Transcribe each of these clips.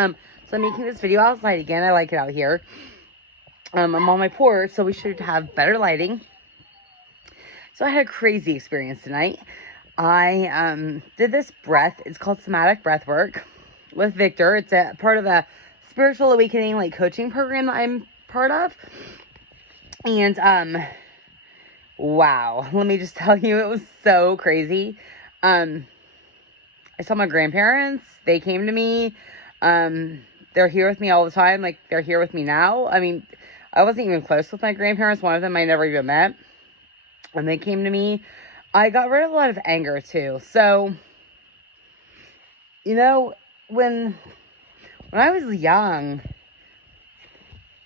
So I'm making this video outside again. I like it out here. I'm on my porch, so we should have better lighting. So I had a crazy experience tonight. I did this breath. It's called somatic breath work with Victor. It's a part of a spiritual awakening like coaching program that I'm part of. And wow, let me just tell you, it was so crazy. I saw my grandparents. They came to me. They're here with me all the time. Like, they're here with me now. I mean, I wasn't even close with my grandparents. One of them I never even met. And they came to me. I got rid of a lot of anger, too. So, you know, when I was young,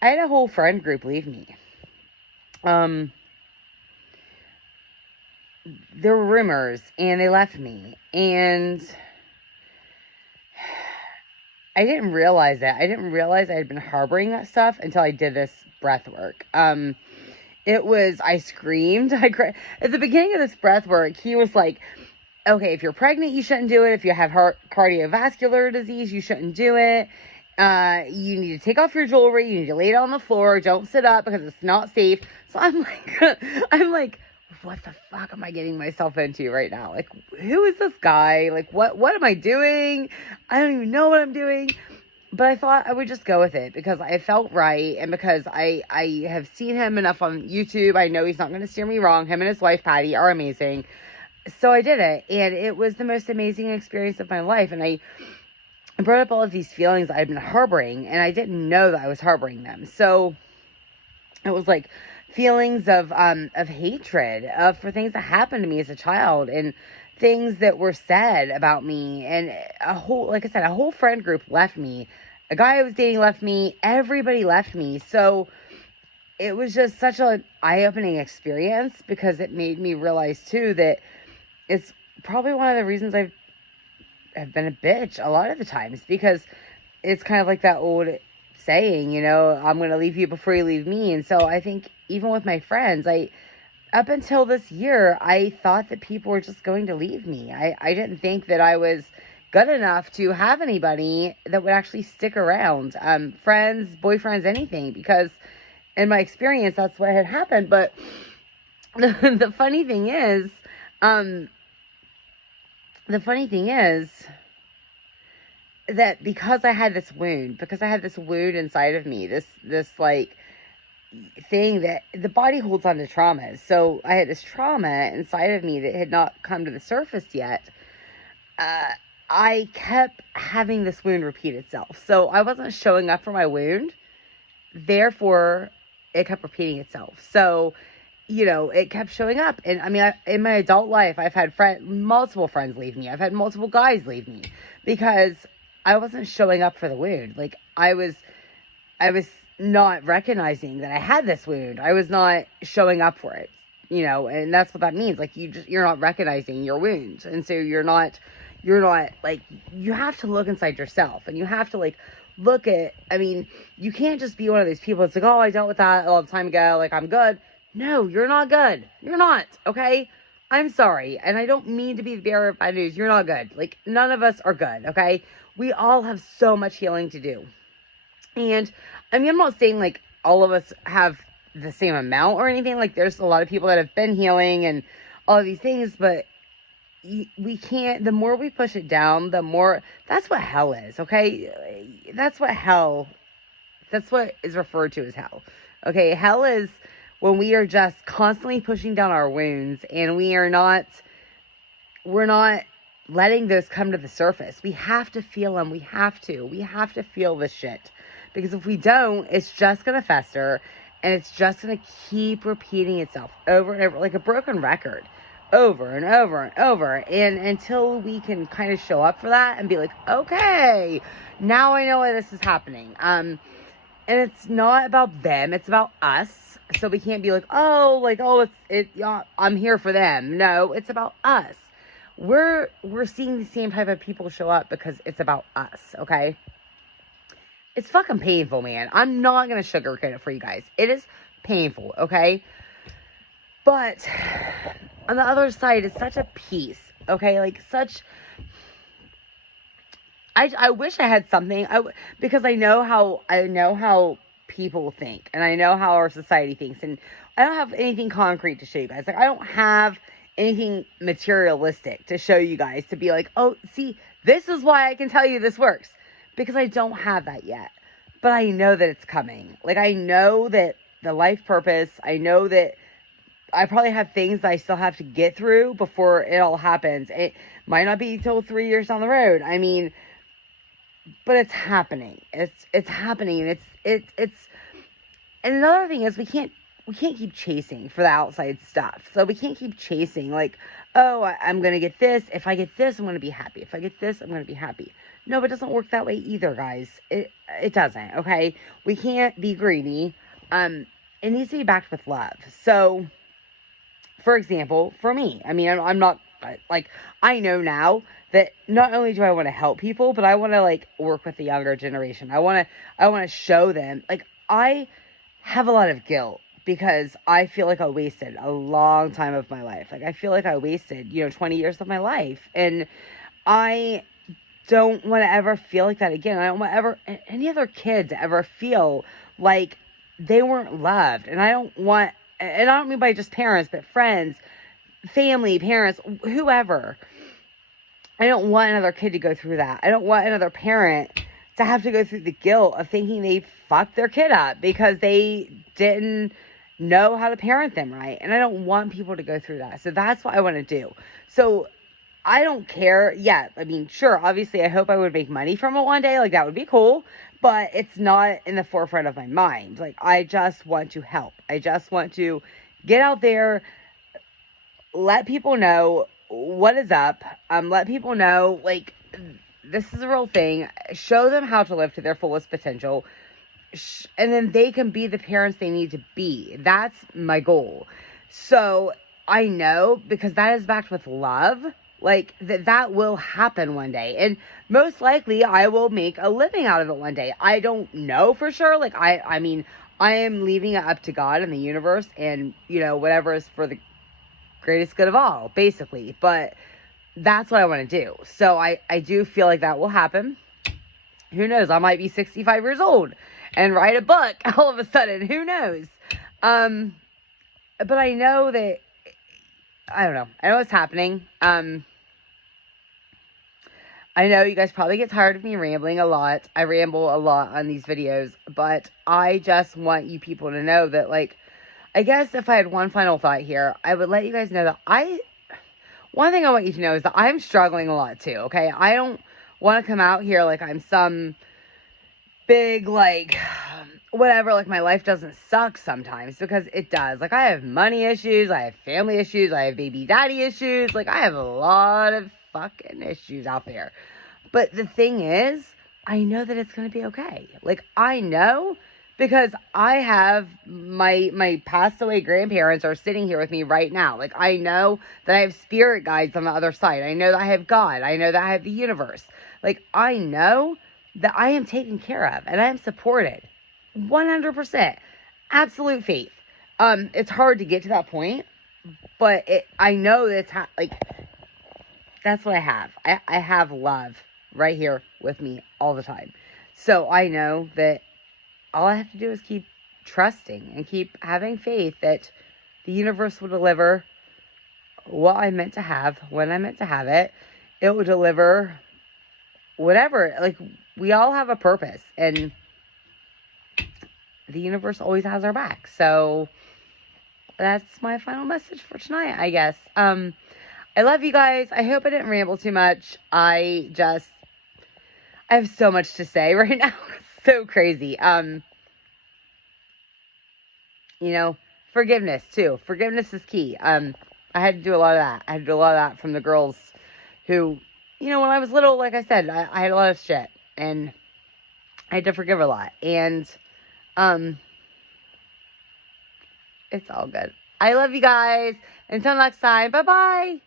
I had a whole friend group leave me. There were rumors, and they left me. And I didn't realize that. I didn't realize I had been harboring that stuff until I did this breath work. I screamed. At the beginning of this breath work, he was like, okay, if you're pregnant, you shouldn't do it. If you have cardiovascular disease, you shouldn't do it. You need to take off your jewelry. You need to lay it on the floor. Don't sit up because it's not safe. So I'm like, what the fuck am I getting myself into right now? Like, who is this guy? Like, what am I doing? I don't even know what I'm doing. But I thought I would just go with it because I felt right, and because I have seen him enough on YouTube. I know he's not going to steer me wrong. Him and his wife, Patty, are amazing. So I did it, and it was the most amazing experience of my life. And I brought up all of these feelings I'd been harboring, and I didn't know that I was harboring them. So it was like feelings of hatred for things that happened to me as a child, and things that were said about me, and a whole friend group left me. A guy I was dating left me. Everybody left me. So it was just such an eye-opening experience, because it made me realize too that it's probably one of the reasons I've been a bitch a lot of the times, because it's kind of like that old saying, you know, I'm going to leave you before you leave me. And so I think even with my friends, up until this year, I thought that people were just going to leave me. I didn't think that I was good enough to have anybody that would actually stick around. Friends, boyfriends, anything, because in my experience, that's what had happened. But the funny thing is that because I had this wound inside of me, this like thing that the body holds on to trauma. So I had this trauma inside of me that had not come to the surface yet. I kept having this wound repeat itself. So I wasn't showing up for my wound. Therefore, it kept repeating itself. So, you know, it kept showing up. And I mean, in my adult life, I've had multiple friends leave me. I've had multiple guys leave me because I wasn't showing up for the wound. Like, I was not recognizing that I had this wound. I was not showing up for it, you know, and that's what that means. Like, you're not recognizing your wounds. And so you're not like, you have to look inside yourself, and you have to like look at, I mean, you can't just be one of these people that's like, oh, I dealt with that a long time ago, like, I'm good. No, you're not good. You're not, okay? I'm sorry. And I don't mean to be the bearer of bad news. You're not good. Like, none of us are good, okay? We all have so much healing to do. And I mean, I'm not saying like all of us have the same amount or anything. Like, there's a lot of people that have been healing and all of these things, but we can't, the more we push it down, the more, that's what hell is, okay? That's what is referred to as hell. Okay, hell is when we are just constantly pushing down our wounds, and we're not letting those come to the surface. We have to feel them. We have to feel this shit. Because if we don't, it's just going to fester, and it's just going to keep repeating itself over and over, like a broken record, over and over and over. And until we can kind of show up for that and be like, okay, now I know why this is happening. And it's not about them, it's about us. So we can't be like, I'm here for them. No, it's about us. We're seeing the same type of people show up because it's about us, okay? It's fucking painful, man. I'm not going to sugarcoat it for you guys. It is painful, okay? But on the other side, it's such a peace, okay? Like, I wish I had something. Because I know how people think, and I know how our society thinks, and I don't have anything concrete to show you guys. Like, I don't have anything materialistic to show you guys to be like, oh, see, this is why I can tell you this works, because I don't have that yet. But I know that it's coming. Like, I know that the life purpose, I know that I probably have things that I still have to get through before it all happens. It might not be till 3 years down the road. I mean, but it's happening. It's happening, and it's and another thing is we can't keep chasing for the outside stuff. So we can't keep chasing like, oh, I'm going to get this. If I get this, I'm going to be happy. If I get this, I'm going to be happy. No, it doesn't work that way either, guys. It doesn't, okay? We can't be greedy. It needs to be backed with love. So, for example, for me, I mean, I'm not, like, I know now that not only do I want to help people, but I want to, like, work with the younger generation. I want to show them, like, I have a lot of guilt because I feel like I wasted a long time of my life. Like, I feel like I wasted, 20 years of my life. And I don't want to ever feel like that again. I don't want any other kid to ever feel like they weren't loved. And I don't mean by just parents, but friends, family, parents, whoever. I don't want another kid to go through that. I don't want another parent to have to go through the guilt of thinking they fucked their kid up because they didn't know how to parent them right. And I don't want people to go through that. So that's what I want to do. So I don't care. Yeah, I mean, sure, obviously I hope I would make money from it one day. Like, that would be cool. But it's not in the forefront of my mind. Like, I just want to help. I just want to get out there, let people know what is up. Let people know, like, this is a real thing. Show them how to live to their fullest potential. And then they can be the parents they need to be. That's my goal. So I know, because that is backed with love, like, that will happen one day. And most likely I will make a living out of it one day. I don't know for sure. Like, I mean, I am leaving it up to God and the universe and, whatever is for the greatest good of all, basically. But that's what I want to do. So I do feel like that will happen. Who knows? I might be 65 years old and write a book all of a sudden. Who knows? But I know that, I don't know. I know it's happening. I know you guys probably get tired of me rambling a lot. I ramble a lot on these videos, but I just want you people to know that, like, I guess if I had one final thought here, I would let you guys know that one thing I want you to know is that I'm struggling a lot too, okay? I don't want to come out here like I'm some big, like, whatever, like, my life doesn't suck sometimes, because it does. Like, I have money issues, I have family issues, I have baby daddy issues, like, I have a lot of fucking issues out there. But the thing is, I know that it's going to be okay. Like, I know, because I have my passed away grandparents are sitting here with me right now. Like, I know that I have spirit guides on the other side. I know that I have God. I know that I have the universe. Like, I know that I am taken care of and I am supported 100%. Absolute faith. It's hard to get to that point, but I know that it's like, that's what I have. I have love right here with me all the time. So I know that all I have to do is keep trusting and keep having faith that the universe will deliver what I meant to have when I meant to have it. It will deliver whatever. Like, we all have a purpose, and the universe always has our back. So that's my final message for tonight, I guess. I love you guys. I hope I didn't ramble too much. I have so much to say right now. It's so crazy. Forgiveness too. Forgiveness is key. I had to do a lot of that. I had to do a lot of that from the girls who, when I was little, like I said, I had a lot of shit, and I had to forgive a lot. And, it's all good. I love you guys. Until next time. Bye-bye.